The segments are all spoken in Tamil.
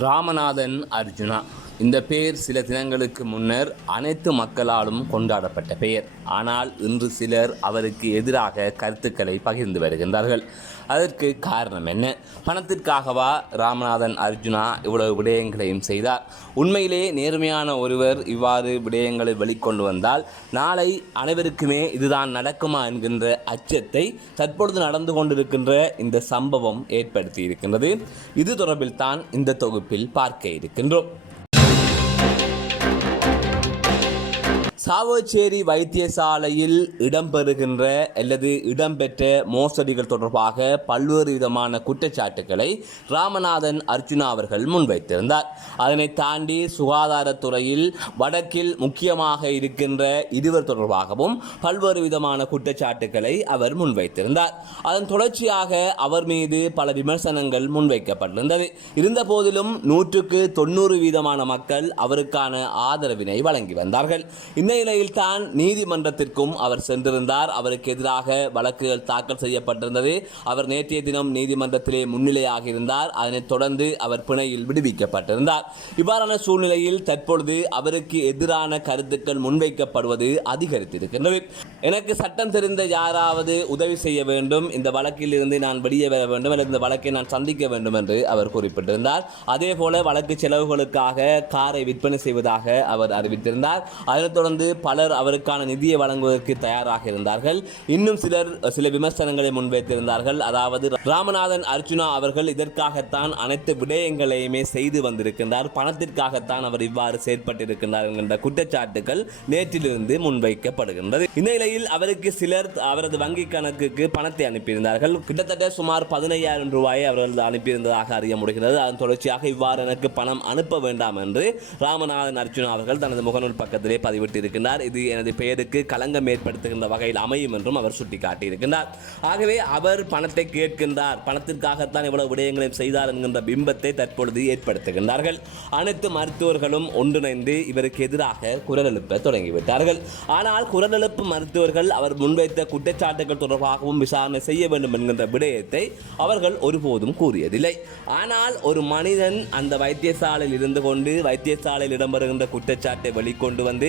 ராமநாதன் அர்ஜுனா. இந்த பெயர் சில தினங்களுக்கு முன்னர் அனைத்து மக்களாலும் கொண்டாடப்பட்ட பெயர். ஆனால் இன்று சிலர் அவருக்கு எதிராக கருத்துக்களை பகிர்ந்து வருகின்றார்கள். அதற்கு காரணம் என்ன? பணத்திற்காகவா ராமநாதன் அர்ஜுனா இவ்வளவு விடயங்களையும் செய்தார்? உண்மையிலே நேர்மையான ஒருவர் இவ்வாறு விடயங்களை வெளிக்கொண்டு வந்தால் நாளை அனைவருக்குமே இதுதான் நடக்குமா என்கின்ற அச்சத்தை தற்பொழுது நடந்து கொண்டிருக்கின்ற இந்த சம்பவம் ஏற்படுத்தி இருக்கின்றது இது தொடர்பில் தான் இந்த தொகுப்பில் பார்க்க இருக்கின்றோம். சாவச்சேரி வைத்தியசாலையில் இடம்பெறுகின்ற அல்லது இடம்பெற்ற மோசடிகள் தொடர்பாக பல்வேறு விதமான குற்றச்சாட்டுக்களை ராமநாதன் அர்ஜுனா அவர்கள் முன்வைத்திருந்தார். அதனை தாண்டி சுகாதாரத்துறையில் வடக்கில் முக்கியமாக இருக்கின்ற இருவர் தொடர்பாகவும் பல்வேறு விதமான குற்றச்சாட்டுக்களை அவர் முன்வைத்திருந்தார். அதன் தொடர்ச்சியாக அவர் மீது பல விமர்சனங்கள் முன்வைக்கப்பட்டிருந்தது. இருந்த போதிலும் நூற்றுக்கு தொண்ணூறு வீதமான மக்கள் அவருக்கான ஆதரவினை வழங்கி வந்தார்கள். இந்த நிலையில் தான் நீதிமன்றத்திற்கும் அவர் சென்றிருந்தார். அவருக்கு எதிராக வழக்குகள் தாக்கல் செய்யப்பட்டிருந்தது. அவர் நேற்றைய தினம் நீதிமன்றத்திலே முன்னிலையாக இருந்தார் அதனைத் தொடர்ந்து அவர் பிணையில் விடுவிக்கப்பட்டிருந்தார். இவ்வாறான சூழ்நிலையில் தற்பொழுது அவருக்கு எதிரான கருத்துக்கள் முன்வைக்கப்படுவது அதிகரித்திருக்கின்றது. எனக்கு சட்டம் தெரிந்த யாராவது உதவி செய்ய வேண்டும். இந்த வழக்கில் இருந்து நான் வெளியே வர வேண்டும். அல்லது இந்த வழக்கை நான் சந்திக்க வேண்டும் என்று அவர் குறிப்பிட்டிருந்தார். அதே போல வழக்கு செலவுகளுக்காக காரை விற்பனை செய்வதாக அவர் அறிவித்திருந்தார். அதனைத் தொடர்ந்து பலர் அவருக்கான நிதியை வழங்குவதற்கு தயாராக இருந்தார்கள். இன்னும் சிலர் சில விமர்சனங்களை முன்வைத்திருந்தார்கள். அதாவது ராமநாதன் அர்ஜுனா அவர்கள் இதற்காகத்தான் அனைத்து விடயங்களையுமே செய்து வந்திருக்கின்றார். பணத்திற்காகத்தான் அவர் இவ்வாறு செயற்பட்டிருக்கின்றார் என்கின்ற குற்றச்சாட்டுகள் நேற்றிலிருந்து முன்வைக்கப்படுகின்றது. இந்த நிலையில் அவருக்கு சிலர் அவரது வங்கி கணக்குக்கு பணத்தை அனுப்பியிருந்தார்கள். கிட்டத்தட்ட சுமார் பதினையாயிரம் ரூபாயை அவர்கள் அனுப்பியிருந்ததாக அறிய முடிகிறது. அதன் தொடர்ச்சியாக இவ்வாறு எனக்கு பணம் அனுப்ப வேண்டாம் என்று ராமநாதன் அர்ஜுனா அவர்கள் தனது முகநூல் பக்கத்திலே பதிவிட்டிருக்கின்றார் இது எனது பெயருக்கு களங்கம் ஏற்படுத்துகின்ற வகையில் அமையும் என்றும் அவர் சுட்டிக்காட்டியிருக்கின்றார். ஆகவே அவர் பணத்தை கேட்கின்றார். பணத்திற்காகத்தான் இவ்வளவு விடயங்களையும் செய்தார் என்கின்ற பிம்பத்தை தற்பொழுது ஏற்படுத்துகின்றார்கள். அனைத்து மருத்துவர்களும் ஒன்றிணைந்து இவருக்கு எதிராக குரல் எழுப்ப தொடங்கிவிட்டார்கள். ஆனால் குரல் எழுப்பு மருத்துவர்கள் அவர் முன்வைத்த குற்றச்சாட்டுகள் தொடர்பாகவும் விசாரணை செய்ய வேண்டும் என்கின்ற விடயத்தை அவர்கள் ஒருபோதும் கூறியதில்லை. ஆனால் ஒரு மனிதன் அந்த வைத்தியசாலையில் இருந்து கொண்டு வைத்தியசாலையில் இடம்பெறுகின்ற குற்றச்சாட்டை வெளிக்கொண்டு வந்து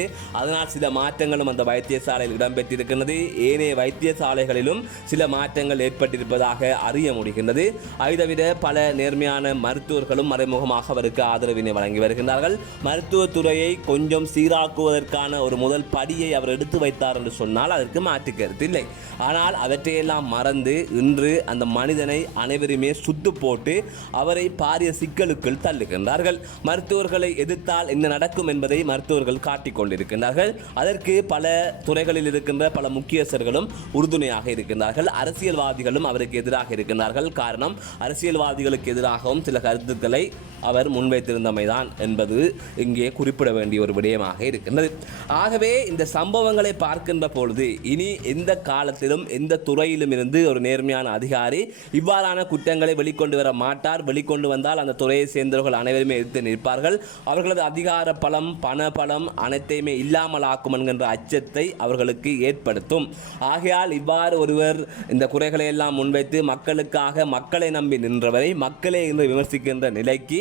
அதனால் சில மாற்றங்களும் அந்த வைத்தியசாலையில் இடம்பெற்றிருக்கின்றது. ஏனைய வைத்தியசாலைகளிலும் சில மாற்றங்கள் ஏற்பட்டிருப்பதாக அறிய முடிகின்றது. அதைவிட பல நேர்மையான மருத்துவர்களும் மறைமுகமாக அவருக்கு ஆதரவினை வழங்கி வருகின்றார்கள். மருத்துவத்துறையை கொஞ்சம் சீராக்குவதற்கான ஒரு முதல் படியை அவர் எடுத்து வைத்தார் என்று சொன்னால் அதற்கு மாற்று கருத்து இல்லை. ஆனால் அவற்றையெல்லாம் மறந்து இன்று அந்த மனிதனை அனைவருமே சுத்து போட்டு அவரை பாரிய சிக்கலுக்குள் தள்ளுகின்றார்கள். மருத்துவர்களை எதிர்த்தால் என்ன நடக்கும் என்பதை மருத்துவர்கள் காட்டிக் கொண்டிருக்கின்றார்கள். அதற்கு பல துறைகளில் இருக்கின்ற பல முக்கியஸ்தர்களும் உறுதுணையாக இருக்கின்றார்கள். அரசியல்வாதிகளும் அவருக்கு எதிராக இருக்கின்றார்கள். காரணம் அரசியல்வாதிகளுக்கு எதிராகவும் சில கருத்துக்களை அவர் முன்வைத்திருந்தமைதான் என்பது இங்கே குறிப்பிட வேண்டிய ஒரு விடயமாக இருக்கின்றது. ஆகவே இந்த சம்பவங்களை பார்க்கின்ற பொழுது இனி எந்த காலத்திலும் எந்த துறையிலும் இருந்து ஒரு நேர்மையான அதிகாரி இவ்வாறான குற்றங்களை வெளிக்கொண்டு வர மாட்டார். வெளிக்கொண்டு வந்தால் அந்த துறையை சேர்ந்தவர்கள் அனைவருமே எதிர்த்து நிற்பார்கள். அவர்களது அதிகார பலம் பண பலம் அனைத்தையுமே இல்லாமல் ஆக்கும் என்கின்ற அச்சத்தை அவர்களுக்கு ஏற்படுத்தும். ஆகையால் இவ்வாறு ஒருவர் இந்த குறைகளை எல்லாம் முன்வைத்து மக்களுக்காக மக்களை நம்பி நின்றவரை மக்களே இன்று விமர்சிக்கின்ற நிலைக்கு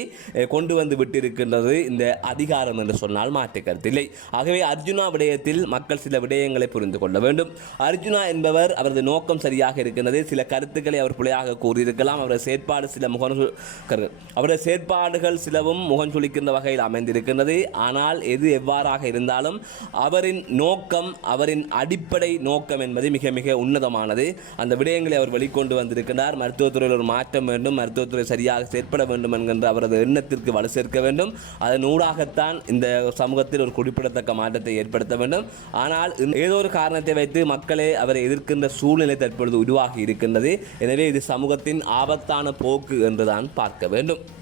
கொண்டு வந்து விட்டிருக்கின்றது இந்த அதிகாரம் என்று சொன்னால் மாற்று கருத்தில்லை. ஆகவே அர்ஜுனா விடயத்தில் மக்கள் சில விடயங்களை புரிந்து கொள்ள வேண்டும். அர்ஜுனா என்பவர் அவரது நோக்கம் சரியாக இருக்கின்றது. சில கருத்துக்களை அவர் பிழையாக கூறியிருக்கலாம். அவரது செயற்பாடு சில முகம் அவரது செயற்பாடுகள் சிலவும் முகம் சுளிக்கின்ற வகையில் அமைந்திருக்கின்றது. ஆனால் எது எவ்வாறாக இருந்தாலும் அவரின் நோக்கம் அவரின் அடிப்படை நோக்கம் என்பது மிக மிக உன்னதமானது. அந்த விடயங்களை அவர் வெளிக்கொண்டு வந்திருக்கிறார். மருத்துவத்துறையில் ஒரு மாற்றம் வேண்டும் மருத்துவத்துறை சரியாக செயற்பட வேண்டும் என்கின்ற அவரது எண்ணத்திற்கு வலு சேர்க்க வேண்டும். அதன் ஊடாகத்தான் இந்த சமூகத்தில் ஒரு குறிப்பிடத்தக்க மாற்றத்தை ஏற்படுத்த வேண்டும். ஆனால் இந்த- ஏதோ ஒரு காரணத்தை வைத்து மக்களே அவரை எதிர்க்கின்ற சூழ்நிலை தற்பொழுது உருவாகி இருக்கின்றது. எனவே இது சமூகத்தின் ஆபத்தான போக்கு என்றுதான் பார்க்க வேண்டும்.